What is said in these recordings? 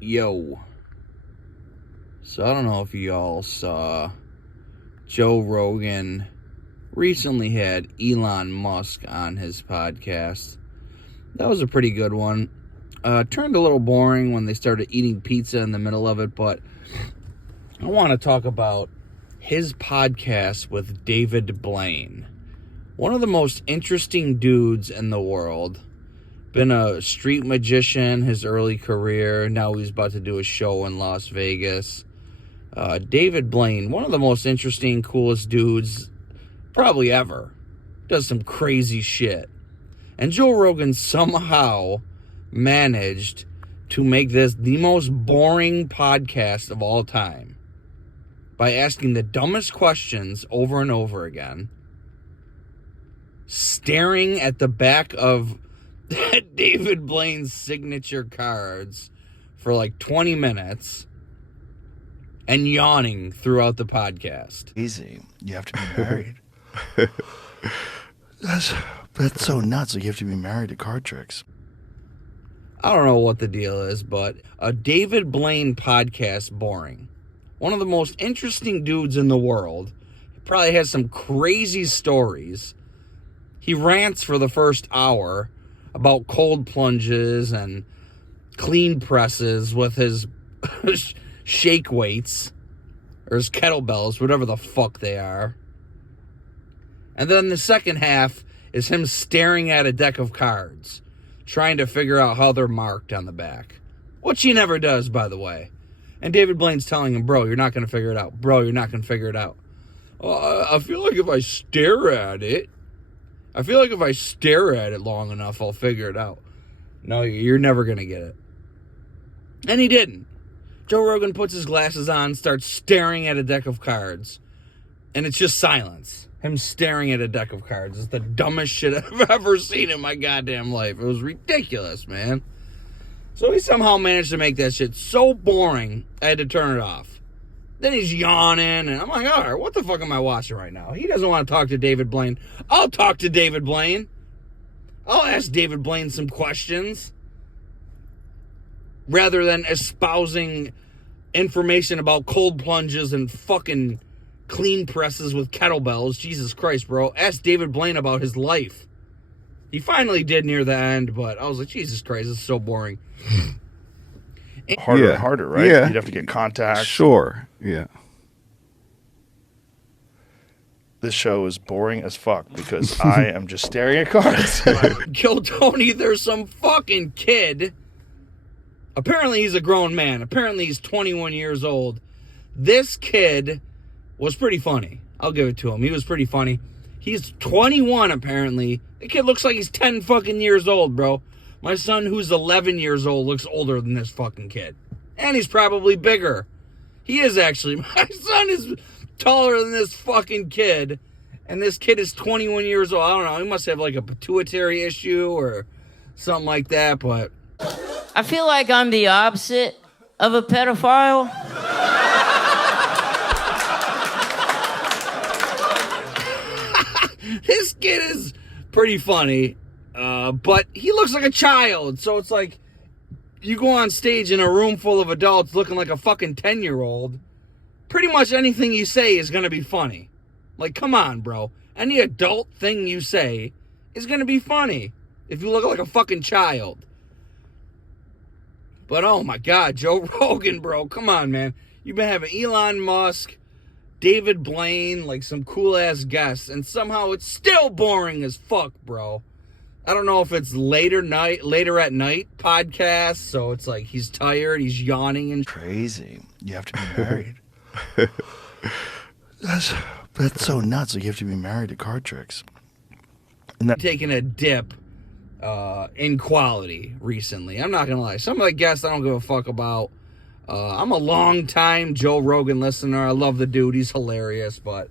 Yo. So I don't know if y'all saw Joe Rogan recently had Elon Musk on his podcast. That was a pretty good one. Turned a little boring when they started eating pizza in the middle of it, but I want to talk about his podcast with David Blaine. One of the most interesting dudes in the world. Been a street magician his early career. Now he's about to do a show in Las Vegas. David Blaine, one of the most interesting, coolest dudes probably ever. Does some crazy shit. And Joe Rogan somehow managed to make this the most boring podcast of all time by asking the dumbest questions over and over again, staring at the back of David Blaine's signature cards for like 20 minutes and yawning throughout the podcast. Easy. You have to be married. That's so nuts. You have to be married to card tricks. I don't know what the deal is, but a David Blaine podcast, boring. One of the most interesting dudes in the world. He probably has some crazy stories. He rants for the first hour about cold plunges and clean presses with his shake weights or his kettlebells, whatever the fuck they are. And then the second half is him staring at a deck of cards, trying to figure out how they're marked on the back, which he never does, by the way. And David Blaine's telling him, bro, you're not going to figure it out. Bro, you're not going to figure it out. I feel like if I stare at it long enough, I'll figure it out. No, you're never going to get it. And he didn't. Joe Rogan puts his glasses on, starts staring at a deck of cards, and it's just silence. Him staring at a deck of cards is the dumbest shit I've ever seen in my goddamn life. It was ridiculous, man. So he somehow managed to make that shit so boring, I had to turn it off. Then he's yawning, and I'm like, all right, what the fuck am I watching right now? He doesn't want to talk to David Blaine. I'll talk to David Blaine. I'll ask David Blaine some questions. Rather than espousing information about cold plunges and fucking clean presses with kettlebells. Jesus Christ, bro. Ask David Blaine about his life. He finally did near the end, but I was like, Jesus Christ, this is so boring. Harder and harder, right? Yeah. You'd have to get contact. Sure. Yeah. This show is boring as fuck because I am just staring at cards. Kill Tony, there's some fucking kid. Apparently he's a grown man. Apparently he's 21 years old. This kid was pretty funny. I'll give it to him. He was pretty funny. He's 21 apparently. The kid looks like he's 10 fucking years old, bro. My son, who's 11 years old, looks older than this fucking kid. And he's probably bigger. He is actually. My son is taller than this fucking kid. And this kid is 21 years old. I don't know. He must have like a pituitary issue or something like that, but I feel like I'm the opposite of a pedophile. This kid is pretty funny, but he looks like a child. So it's like you go on stage in a room full of adults looking like a fucking 10-year-old. Pretty much anything you say is going to be funny. Like, come on, bro. Any adult thing you say is going to be funny if you look like a fucking child. But oh my God, Joe Rogan, bro. Come on, man. You've been having Elon Musk, David Blaine, like some cool ass guests, and somehow it's still boring as fuck, bro. I don't know if it's later at night podcast, so it's like he's tired, he's yawning and Crazy. You have to be married. That's so nuts. You have to be married to card tricks. And taking a dip in quality recently. I'm not gonna lie. Some of the guests I don't give a fuck about. I'm a long time Joe Rogan listener. I love the dude. He's hilarious, but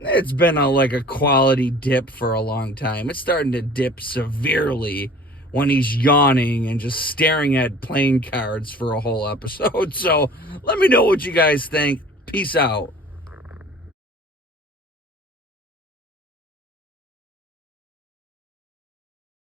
it's been a quality dip for a long time. It's starting to dip severely when he's yawning and just staring at playing cards for a whole episode. So let me know what you guys think. Peace out.